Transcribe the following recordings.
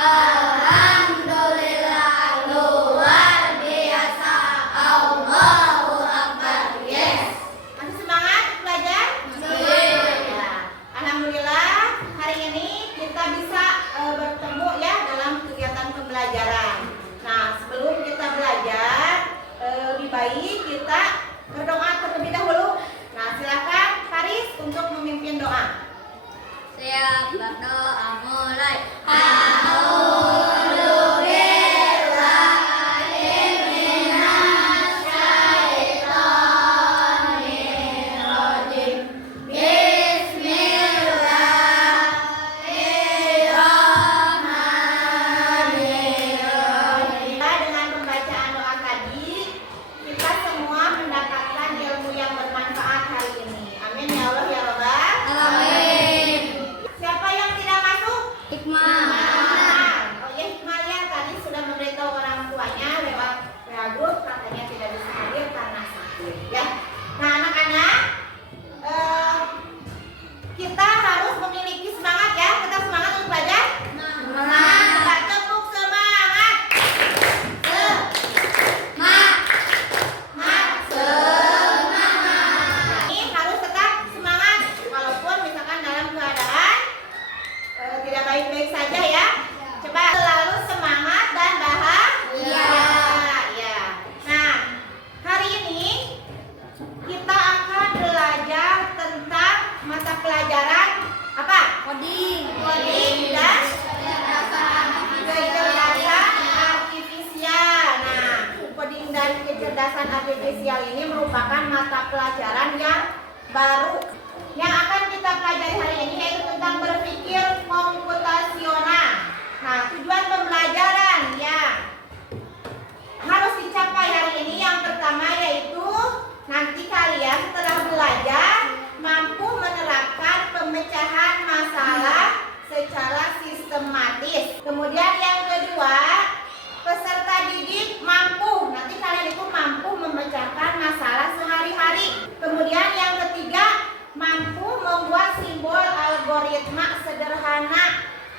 Alhamdulillah, luar biasa. Allahu Akbar. Yes. Masih semangat belajar? Ya. Alhamdulillah hari ini kita bisa bertemu ya dalam kegiatan pembelajaran. Nah, sebelum kita belajar, lebih baik kita berdoa terlebih dahulu. Nah, silakan Faris untuk memimpin doa. Siap, berdoa mulai. Dengan pembacaan doa tadi, kita semua mendapatkan ilmu yang bermanfaat hari ini. Amin ya Allah ya Rabbal. Amin. Siapa yang tidak masuk? Hikmah. Oh ya, Hikmah ya tadi sudah memberitahu orang tuanya lewat WA group katanya tidak bisa hadir karena sakit ya. Nah anak-anak, kita harus memiliki semangat ya. Kita semangat untuk belajar. Kita tepuk semangat. Ini harus tetap semangat walaupun misalkan dalam keadaan tidak baik-baik saja ya. Coba selalu semangat dan bahagia. Ya. Nah, hari ini kita akan belajar tentang mata pelajaran apa? Coding dan kecerdasan artifisial. Nah, coding dan kecerdasan artifisial ini merupakan mata pelajaran yang baru yang akan kita pelajari hari ini, yaitu tentang berpikir komputasional. Nah, tujuan pembelajaran yang harus dicapai hari ini yang pertama yaitu nanti kalian setelah belajar mampu menerapkan pemecahan masalah secara sistematis. Kemudian yang kedua, peserta didik nanti kalian itu mampu memecahkan masalah sehari-hari. Kemudian yang ketiga, mampu membuat simbol algoritma sederhana.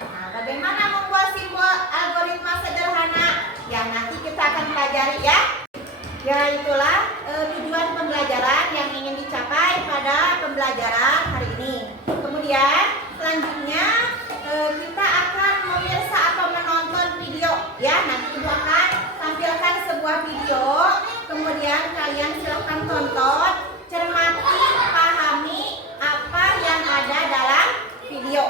Nah, bagaimana membuat simbol algoritma sederhana? Ya, nanti kita akan pelajari ya. Ya, itulah tujuan pembelajaran yang ingin dicapai pada pembelajaran hari ini. Kemudian selanjutnya kita akan memirsa atau menonton video ya. Nanti Ibu akan tampilkan sebuah video. Kemudian kalian silahkan tonton, cermati, pahami apa yang ada dalam video.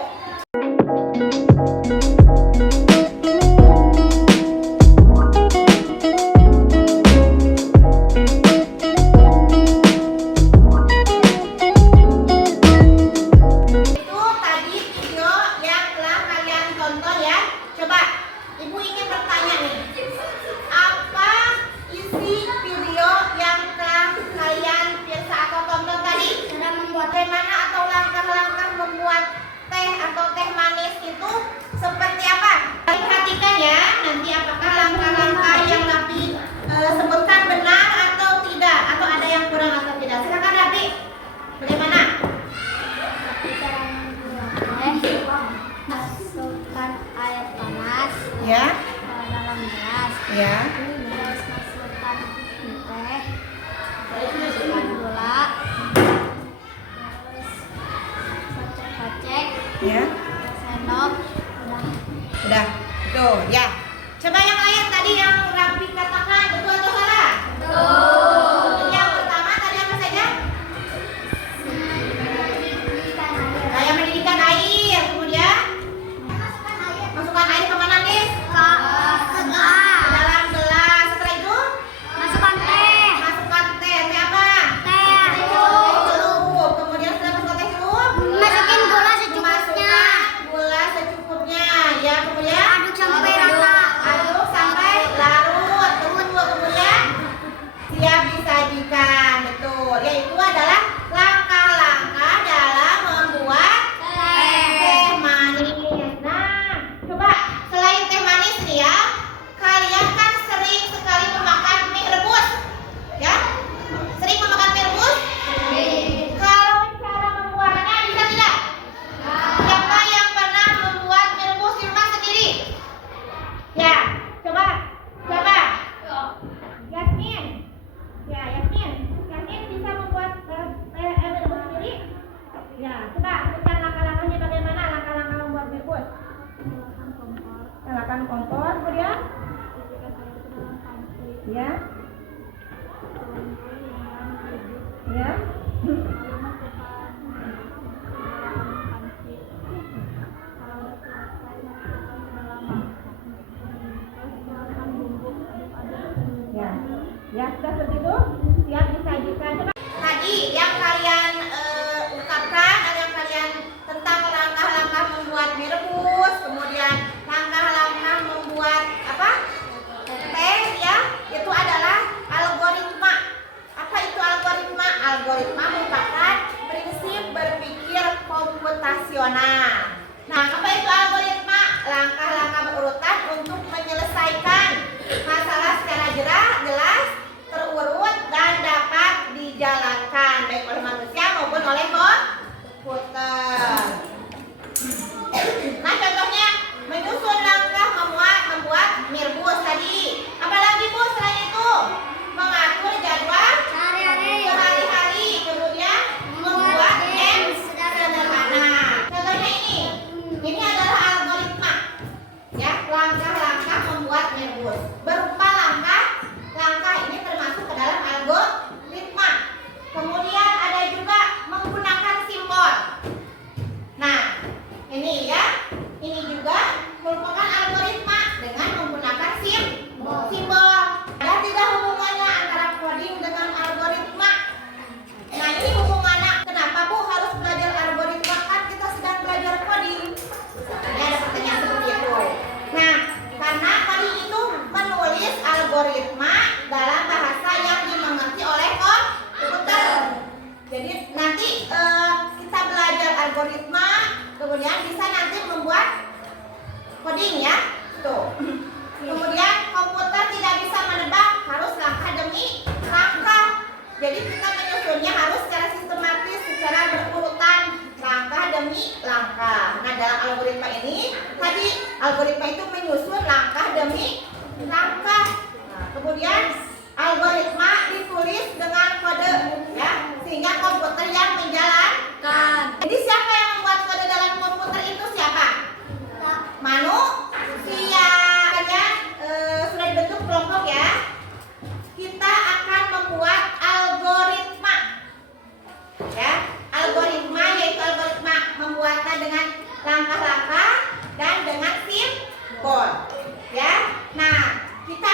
Itu tadi video yang telah kalian tonton ya. Coba Ibu ingin bertanya nih, apa isi video yang telah kalian biasa atau tonton tadi? Cara membuat bagaimana atau langkah-langkah membuat teh atau teh manis itu seperti apa? Perhatikan ya, nanti apakah langkah-langkah yang Nabi sebutkan benar atau tidak, atau ada yang kurang atau tidak. Silakan Nabi, bagaimana? Masukkan air panas Ya, ke dalam gelas. ya, Terus masukkan teh. Terus masukkan gula. Terus kocek-kocek. ya. Sendok. Udah. Udah, tuh ya. Coba yang lain tadi yang Rapi katakan betul atau salah? Betul. Yang pertama tadi apa saja? Nah, yang mendidihkan air. Kemudian masukkan air kemana nih? Ke dalam gelas. Setelah itu Masukkan teh. masukkan teh. Teh apa? Teh. Teh celup. Kemudian setelah masukkan teh celup, Masukin gula secukupnya. masukkan gula secukupnya. Ya, kemudian Aduk sampai rata. aduk sampai larut. Betul. Kemudian siap disajikan. Betul. Yaitu adalah langkah-langkah dalam membuat teh manis. Nah, coba selain teh manis nih ya, kalian kan sering sekali memakan mie rebus, ya? Sering memakan mie rebus? Kalau cara membuatnya bisa tidak? Siapa yang pernah membuat mie rebus di rumah sendiri? menyalakan kompor, kemudian ya, ya. Ya, ya sudah seperti itu, siap disajikan. Tadi yang kalian ungkapkan, yang kalian tentang langkah-langkah membuat mie rebus, kemudian langkah-langkah membuat apa? Teh, ya, itu adalah algoritma. Apa itu algoritma? Algoritma merupakan prinsip berpikir komputasional. Nah, apa itu algoritma? Langkah-langkah berurutan untuk menyelesaikan masalah secara jelas, terurut, dan dapat dijalankan baik oleh manusia maupun oleh komputer. Nah, contohnya menyusun langkah membuat mie rebus tadi. Apalagi Bu selain itu? Mengatur jadwal sehari-hari, kemudian membuat game sederhana. Contohnya ini adalah algoritma. Ya, langkah-langkah membuat mie rebus. Berupa langkah ini termasuk ke dalam algoritma. Kemudian ada juga menggunakan simbol. Nah, ini ya, ini juga merupakan algoritma dengan menggunakan simbol. Ada tidak hubungannya antara coding dengan algoritma? Nah, ini hubungannya. Kenapa Bu harus belajar algoritma? Kan kita sedang belajar coding. Ini ada pertanyaan seperti itu. Nah, karena coding itu menulis algoritma dalam bahasa yang dimengerti oleh komputer. Jadi nanti kita belajar algoritma, kemudian bisa nanti membuat coding ya. Tuh. Kemudian komputer tidak bisa menebak, harus langkah demi langkah. Jadi kita menyusunnya harus secara sistematis, secara berurutan, langkah demi langkah. Nah, dalam algoritma ini tadi algoritma itu menyusun langkah demi langkah. Nah, kemudian algoritma ditulis dengan kode ya, sehingga komputer yang menjalankan. Jadi siapa yang membuat kode dalam komputer itu siapa? Manusia. Kalian sudah dibentuk kelompok ya. Kita akan membuat algoritma. Ya, algoritma yaitu algoritma membuatnya dengan langkah-langkah dan dengan simbol. Ya. Nah, kita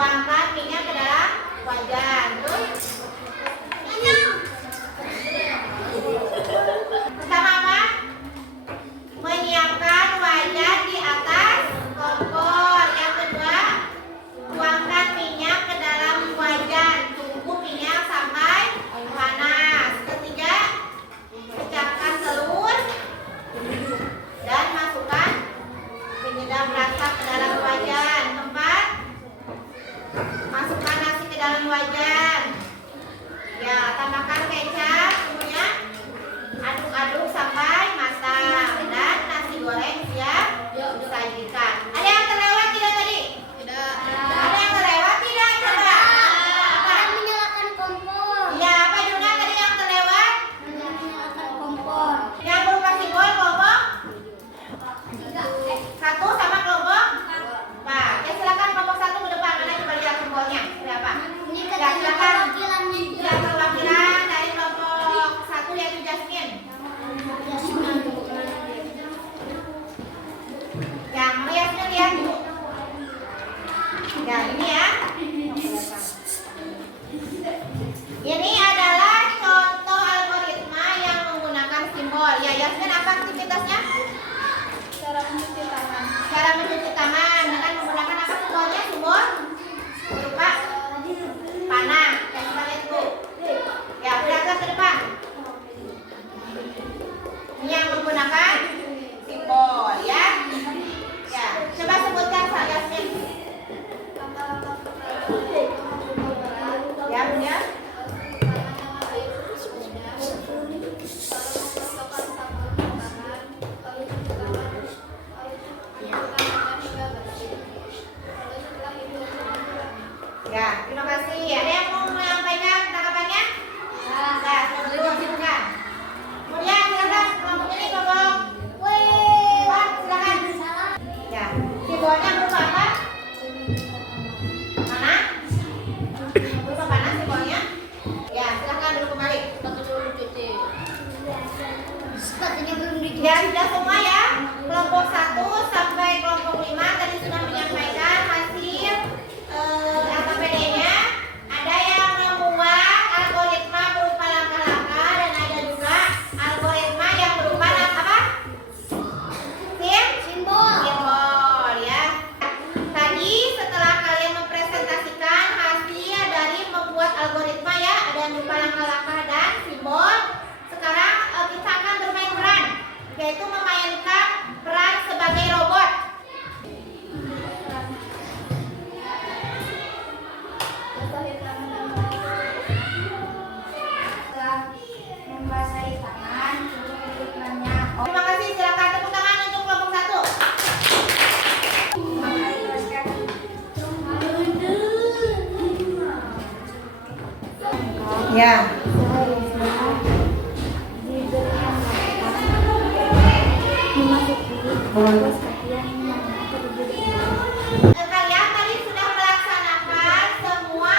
tuangkan minyak ke dalam wajan. Terus pertama apa? Menyiapkan wajan di atas kompor. Yang kedua, tuangkan minyak ke dalam wajan. Tunggu minyak sampai panas. Ketiga, pecahkan telur dan masukkan penyedap rasa ke dalam wajan. Keempat, masukkan nasi ke dalam wajan. Ya, tambahkan kecap, kemudian aduk-aduk sampai matang dan nasi goreng siap disajikan. Ada yang terlewat tidak tadi? Tidak. Ada yang terlewat tidak? Coba. Apa? Menyalakan kompor. Ya, apa juga tadi yang terlewat? Menyalakan kompor. Yang berupa simbol kelompok 1 sama kelompok 4. Ya, silakan kelompok 1 ke depan. Mana coba lihat simbolnya? Berapa? Ini Ya, katanya silakan. perwakilannya. Ya, perwakilan dari kelompok 1 yaitu Jasmine. Ya, Maria lihat. Ya, ini ya. Ini adalah contoh algoritma yang menggunakan simbol. Ya, Yasmin, apa aktivitasnya? Cara mencuci tangan. Cara mencuci tangan dengan menggunakan apa simbolnya? Simbol berupa panah. Ya, kita lihat dulu. Ya, perhatikan ke depan. Ini yang menggunakan simbol ya. Ya, coba sebutkan Kak Yasmin. Ya, ya. Ya, terima kasih. Ada yang mau menyampaikan tanggapannya? Nah, silakan. Kemudian silakan kelompok ini kelompok. Pak, silakan. Ya, simbolnya berupa apa? Mana? Berupa panas simbolnya? Ya, silakan dulu kembali. Sepatunya belum dicuci. Ya, sudah semua ya. Kelompok 1 sampai kelompok 5 tadi sudah menyampaikan hasil LKPD-nya. Ada yang membuat algoritma berupa langkah-langkah dan ada juga algoritma yang berupa apa? Simbol. Simbol ya. Tadi setelah kalian mempresentasikan hasil dari membuat algoritma ya, ada yang berupa langkah-langkah dan simbol. Sekarang kita akan bermain peran, yaitu memainkan peran sebagai robot. Membasahi tangan, tutupannya. Terima kasih, silakan tepuk tangan untuk kelompok 1. Ya. Kalian tadi sudah melaksanakan semua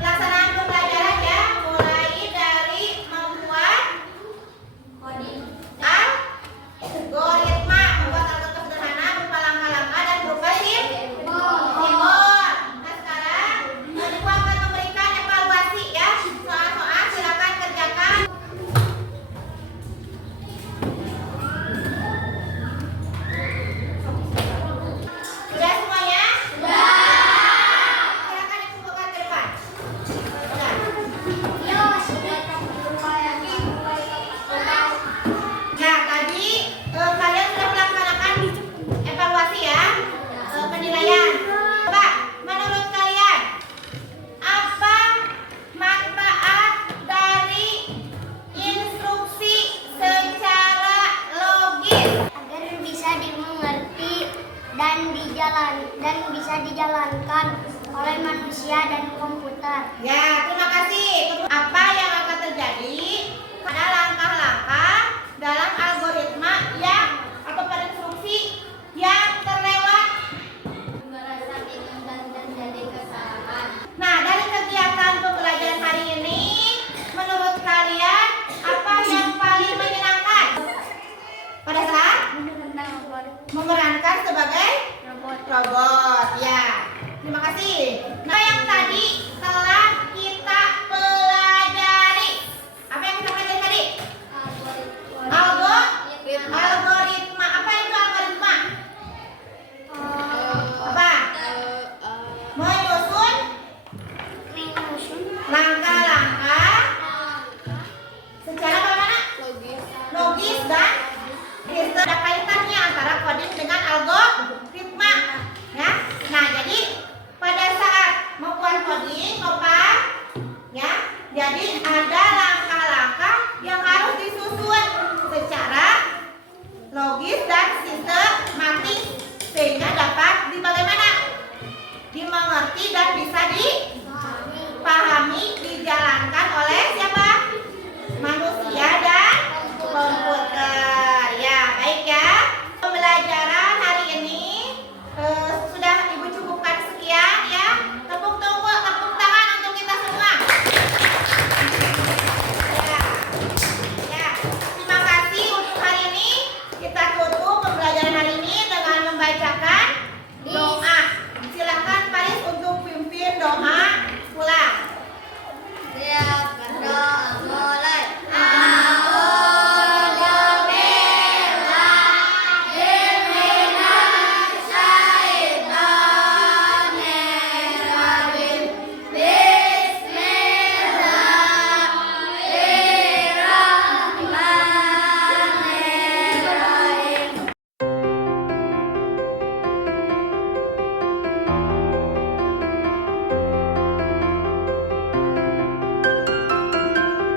pelaksanaan pembelajaran ya, mulai dari membuat algoritma, membuat algoritma sederhana berupa langkah-langkah dan berupa simbol. Nah, sekarang Ibu akan memberikan evaluasi ya, soal-soal silakan kerjakan. Sudah semuanya? Sudah. Silakan dikumpulkan ke depan. Sudah. Nah, tadi kalian sudah melaksanakan evaluasi ya, penilaian. Coba, menurut kalian apa manfaat dari instruksi secara logis? Agar bisa dimengerti dan bisa dijalankan oleh manusia dan komputer. Ya, terima kasih. Apa yang akan terjadi pada langkah-langkah dalam algoritma yang atau pada instruksi yang terlewat? Nah, dari kegiatan pembelajaran hari ini, menurut kalian apa yang paling menyenangkan pada saat memerankan sebagai robot? kasih.